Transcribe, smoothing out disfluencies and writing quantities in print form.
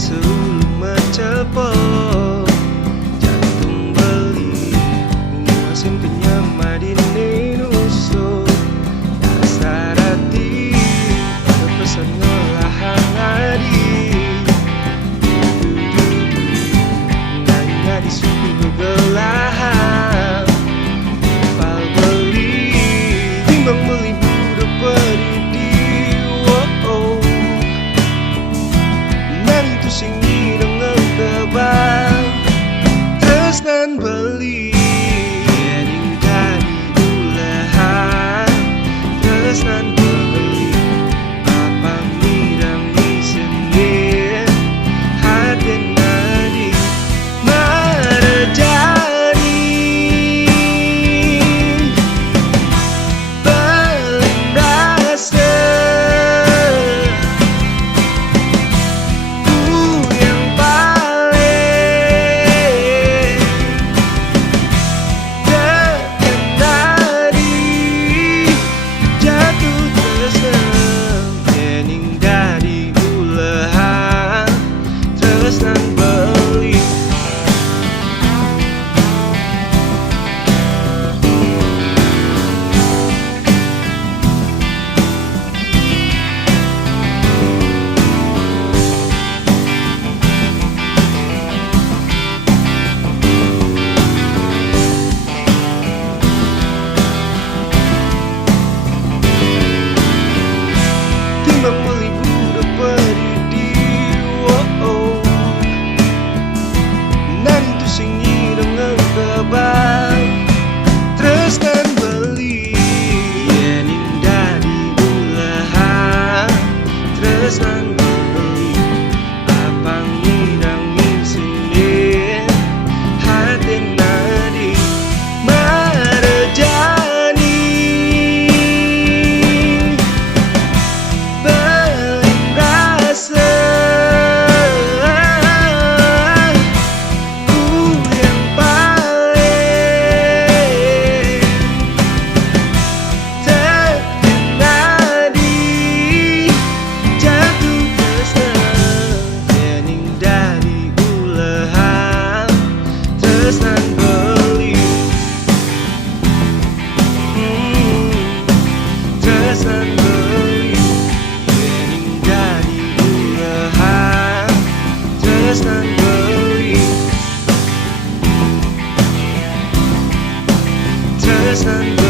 sebelum mencepol jantung beli muasin kenyang madine nusuk dasar hati pada pesan ngelahan adi nanya di suku kegelahan pal beli timbang beli budak pedidi sing dengan kebang tresnan beli yening dari ulahan tresnan beli apa mirang di sendiri hati nadi marjani paling rasa membeli budak pedidi nan itu sing dengan kebang tresnan beli yening dari ulahan tresnan beli apa ngirang sini hati nadi marjani tresnan beli tresnan beli yening dari ulahan tresnan beli tresnan beli